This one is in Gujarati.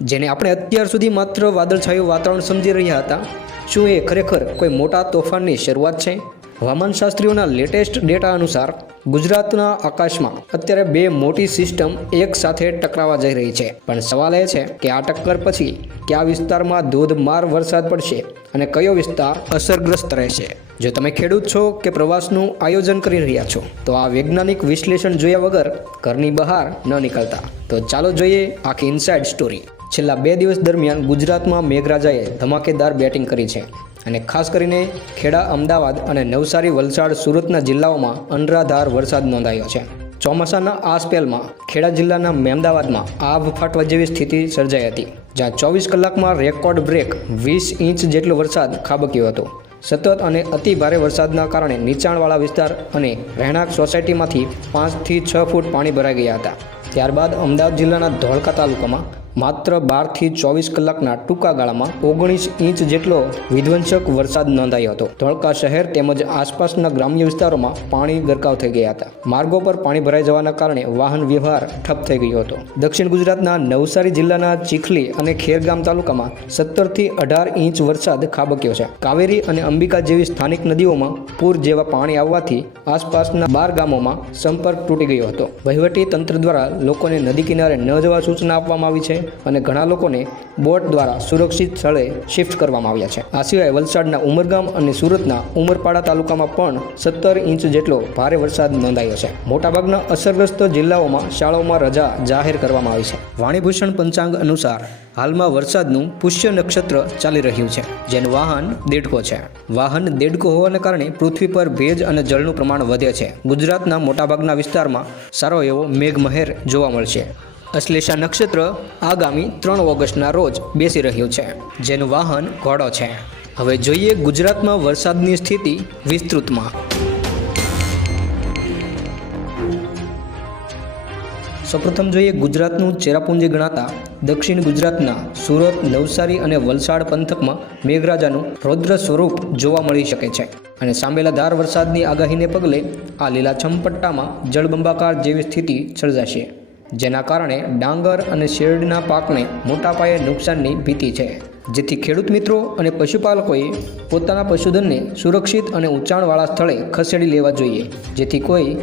જેને આપણે અત્યાર સુધી માત્ર વાદળછાયું વાતાવરણ સમજી રહ્યા હતા, શું એ ખરેખર કોઈ મોટા તોફાનની શરૂઆત છે? હવામાનશાસ્ત્રીઓના લેટેસ્ટ ડેટા અનુસાર ગુજરાતના આકાશમાં અત્યારે બે મોટી સિસ્ટમ એક સાથે ટકરાવા જઈ રહી છે. પણ સવાલ એ છે કે આ ટક્કર પછી કયા વિસ્તારમાં ધોધમાર વરસાદ પડશે અને કયો વિસ્તાર અસરગ્રસ્ત રહેશે? જો તમે ખેડૂત છો કે પ્રવાસનું આયોજન કરી રહ્યા છો તો આ વૈજ્ઞાનિક વિશ્લેષણ જોયા વગર ઘરની બહાર ન નીકળતા. તો ચાલો જોઈએ આખી ઇનસાઇડ સ્ટોરી. છેલ્લા 2 દિવસ દરમિયાન ગુજરાતમાં મેઘરાજાએ ધમાકેદાર બેટિંગ કરી છે અને ખાસ કરીને ખેડા, અમદાવાદ અને નવસારી, વલસાડ, સુરતના જિલ્લાઓમાં અનરાધાર વરસાદ નોંધાયો છે. ચોમાસાના આ સ્પેલમાં ખેડા જિલ્લાના મેમદાવાદમાં આભ ફાટવા જેવી સ્થિતિ સર્જાઈ હતી, જ્યાં 24 કલાકમાં રેકોર્ડ બ્રેક 20 ઇંચ જેટલો વરસાદ ખાબક્યો હતો. સતત અને અતિ ભારે વરસાદના કારણે નીચાણવાળા વિસ્તાર અને રહેણાંક સોસાયટીમાંથી 5 થી 6 ફૂટ પાણી ભરાઈ ગયા હતા. ત્યારબાદ અમદાવાદ જિલ્લાના ધોળકા તાલુકામાં માત્ર 12 થી 24 કલાકના ટૂંકા ગાળામાં 19 ઇંચ જેટલો વિધ્વંસક વરસાદ નોંધાયો હતો. ધોળકા શહેર તેમજ આસપાસના ગ્રામ્ય વિસ્તારોમાં પાણી ગરકાવ થઈ ગયા હતા. માર્ગો પર પાણી ભરાઈ જવાના કારણે વાહન વ્યવહાર ઠપ થઈ ગયો હતો. દક્ષિણ ગુજરાતના નવસારી જિલ્લાના ચીખલી અને ખેરગામ તાલુકામાં 17 થી 18 ઇંચ વરસાદ ખાબક્યો છે. કાવેરી અને અંબિકા જેવી સ્થાનિક નદીઓમાં પૂર જેવા પાણી આવવાથી આસપાસના 12 ગામોમાં સંપર્ક તૂટી ગયો હતો. વહીવટી તંત્ર દ્વારા લોકોને નદી કિનારે ન જવા સૂચના આપવામાં આવી છે અને ઘણા લોકોને બોટ દ્વારા સુરક્ષિત સ્થળે શિફ્ટ કરવામાં આવ્યા છે. આ સિવાય વલસાડના ઉમરગામ અને સુરતના ઉમરપાડા તાલુકામાં પણ 17 ઇંચ જેટલો ભારે વરસાદ નોંધાયો છે. મોટાભાગના અસરગ્રસ્ત જિલ્લાઓમાં શાળાઓમાં રજા જાહેર કરવામાં આવી છે. વાણીભૂષણ પંચાંગ અનુસાર હાલમાં વરસાદનું પુષ્ય નક્ષત્ર ચાલી રહ્યું છે, જેનું વાહન દેડકો છે. વાહન દેડકો હોવાને કારણે પૃથ્વી પર ભેજ અને જળનું પ્રમાણ વધે છે. ગુજરાતના મોટાભાગના વિસ્તારમાં સારો એવો મેઘમહેર જોવા મળશે. અશ્લેષા નક્ષત્ર આગામી 3 ઓગસ્ટના રોજ બેસી રહ્યું છે, જેનું વાહન ઘોડો છે. હવે જોઈએ ગુજરાતમાં વરસાદની સ્થિતિ વિસ્તૃતમાં. સૌપ્રથમ જોઈએ ગુજરાતનું ચેરાપુંજી ગણાતા દક્ષિણ ગુજરાતના સુરત, નવસારી અને વલસાડ પંથકમાં મેઘરાજાનું રૌદ્ર સ્વરૂપ જોવા મળી શકે છે અને સાંભેલાધાર વરસાદની આગાહીને પગલે આ લીલાછમ પટ્ટામાં જળબંબાકાર જેવી સ્થિતિ સર્જાશે, જેના કારણે ડાંગર અને શેરડીના પાકને મોટા પાયે નુકસાનની ભીતિ છે. જેથી ખેડૂત મિત્રો અને પશુપાલકોએ પોતાના પશુધનને સુરક્ષિત અને ઊંચાણવાળા સ્થળે ખસેડી લેવા જોઈએ, જેથી કોઈ